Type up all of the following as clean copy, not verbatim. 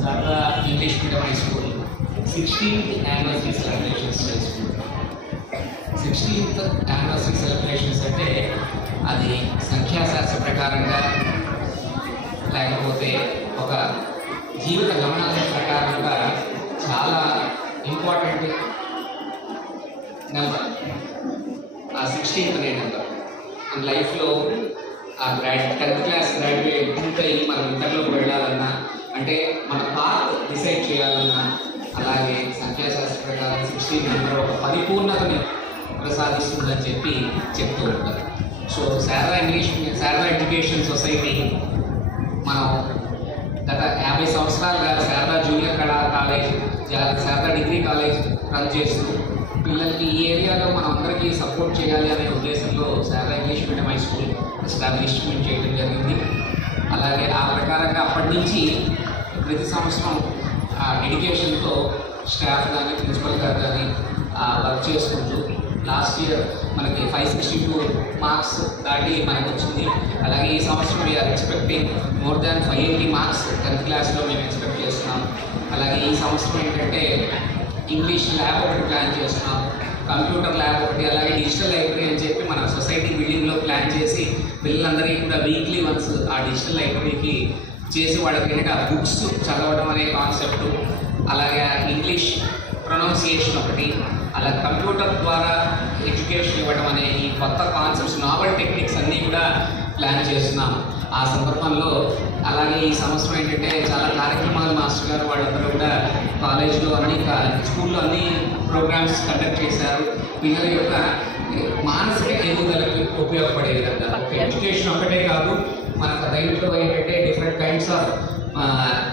Sharada English medium high school 16th anniversary celebrations చేసుకుంటాం. 16th anniversary celebrations అంటే అది సంఖ్యాశాస్త్ర ప్రకారంగా లేకపోతే ఒక జీవిత గమనాల ప్రకారంగా చాలా ఇంపార్టెంట్ నెంబర్. ఆ 16th అనే నెంబర్ మన లైఫ్లో ఆ 10th క్లాస్ గ్రాడ్యుయేట్ పూర్తయి మనం ఇంటర్లోకి వెళ్ళాలన్నా, అంటే మన పాత్ డిసైడ్ చేయాలన్నా, అలాగే సంఖ్యాశాస్త్ర ప్రకారం 16 నెంబర్ ఒక పరిపూర్ణతని ప్రసాదిస్తుందని చెప్తూ ఉంటారు. సో శారదా ఎడ్యుకేషన్ సొసైటీ మనం గత 50 సంవత్సరాలుగా శారదా జూనియర్ కళా college, Sharada degree college run చేస్తూ పిల్లలకి ఈ ఏరియాలో మనం అందరికీ సపోర్ట్ చేయాలి అనే ఉద్దేశంలో Sharada English medium high school establishment చేయడం జరిగింది. అలాగే ఆ ప్రకారంగా అప్పటి నుంచి ప్రతి సంవత్సరం ఆ ఎడ్యుకేషన్తో స్టాఫ్ కానీ ప్రిన్సిపల్ గారు కానీ వర్క్ చేసుకుంటూ లాస్ట్ ఇయర్ మనకి 562 మార్క్స్ దాటి మనకు వచ్చింది. అలాగే ఈ సంవత్సరం we're expecting more than 580 marks 10th క్లాస్లో మేము ఎక్స్పెక్ట్ చేస్తున్నాం. అలాగే ఈ సంవత్సరం ఏంటంటే ఇంగ్లీష్ ల్యాబ్ ఒకటి ప్లాన్ చేస్తున్నాం, కంప్యూటర్ ల్యాబ్ ఒకటి, అలాగే డిజిటల్ లైబ్రరీ అని చెప్పి మన సొసైటీ బిల్డింగ్లో ప్లాన్ చేసి పిల్లలందరికీ కూడా వీక్లీ వన్స్ ఆ డిజిటల్ లైబ్రరీకి చేసి వాళ్ళకి ఏంటంటే ఆ బుక్స్ చదవడం అనే కాన్సెప్టు, అలాగే ఇంగ్లీష్ ప్రొనౌన్సియేషన్ ఒకటి, అలా కంప్యూటర్ ద్వారా ఎడ్యుకేషన్ ఇవ్వడం అనే ఈ కొత్త కాన్సెప్ట్స్, నావల్ టెక్నిక్స్ అన్నీ కూడా ప్లాన్ చేస్తున్నాం. ఆ సందర్భంలో అలాగే ఈ సంవత్సరం ఏంటంటే చాలా కార్యక్రమాలు మాస్టర్ గారు వాళ్ళందరూ కూడా కాలేజ్లో స్కూల్లో అన్ని ప్రోగ్రామ్స్ కండక్ట్ చేశారు. పిల్లల యొక్క మానసిక ఎదుగుదలకి ఉపయోగపడే విధంగా ఎడ్యుకేషన్ ఒకటే కాదు, మనకు రైట్లో ఏంటంటే డిఫరెంట్ కైండ్స్ ఆఫ్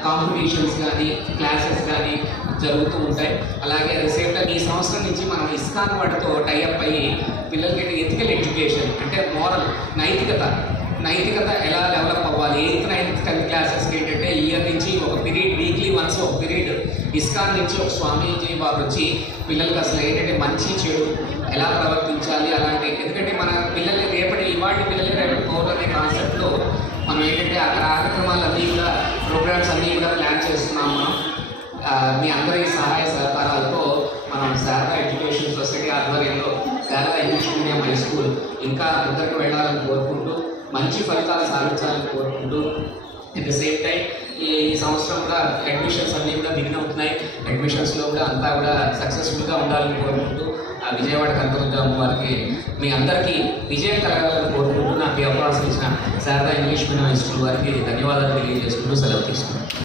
కాంపిటీషన్స్ కానీ క్లాసెస్ కానీ జరుగుతూ ఉంటాయి. అలాగే అట్ ద సేమ్ టైం ఈ సంవత్సరం నుంచి మనం ఇస్కాన్ వాటితో టైఅప్ అయ్యి పిల్లలకి ఎథికల్ ఎడ్యుకేషన్ అంటే మోరల్ నైతికత ఎలా డెవలప్ అవ్వాలి, 8th 9th 10th క్లాసెస్కి ఏంటంటే ఇయర్ నుంచి ఒక పీరియడ్ వీక్లీ వన్స్ ఒక పీరియడ్ ఇస్కాన్ నుంచి ఒక స్వామీజీ వారు వచ్చి పిల్లలకి అసలు ఏంటంటే మంచి చెడు ఎలా ప్రవర్తించాలి అలాంటి, ఎందుకంటే మన పిల్లల్ని ఇవాటి పిల్లలకి రేపటి పౌరులు అనే కాన్సెప్ట్లో మనం ఏంటంటే ఆ కార్యక్రమాలన్నీ కూడా ప్రోగ్రామ్స్ అన్నీ కూడా ప్లాన్ చేస్తున్నాం. మనం మీ అందరి సహాయ సహకారాలతో మనం శారదా ఎడ్యుకేషన్ సొసైటీ ఆధ్వర్యంలో Sharada English medium high school ఇంకా ముందరికి వెళ్ళాలని కోరుకుంటూ, మంచి ఫలితాలు సాధించాలని కోరుకుంటూ, ఎట్ ద సేమ్ టైం ఈ సంవత్సరం కూడా అడ్మిషన్స్ అన్నీ కూడా బిగిన్ అవుతున్నాయి. అడ్మిషన్స్లో కూడా అంతా కూడా సక్సెస్ఫుల్గా ఉండాలని కోరుకుంటూ విజయవాడ కనకదుర్గమ్మ వారికి మీ అందరికీ విజయం కలగాలని కోరుకుంటూ నాకు ఈ అవకాశం ఇచ్చిన Sharada English medium high school వారికి ధన్యవాదాలు తెలియజేసుకుంటూ సెలవు తీసుకున్నాను.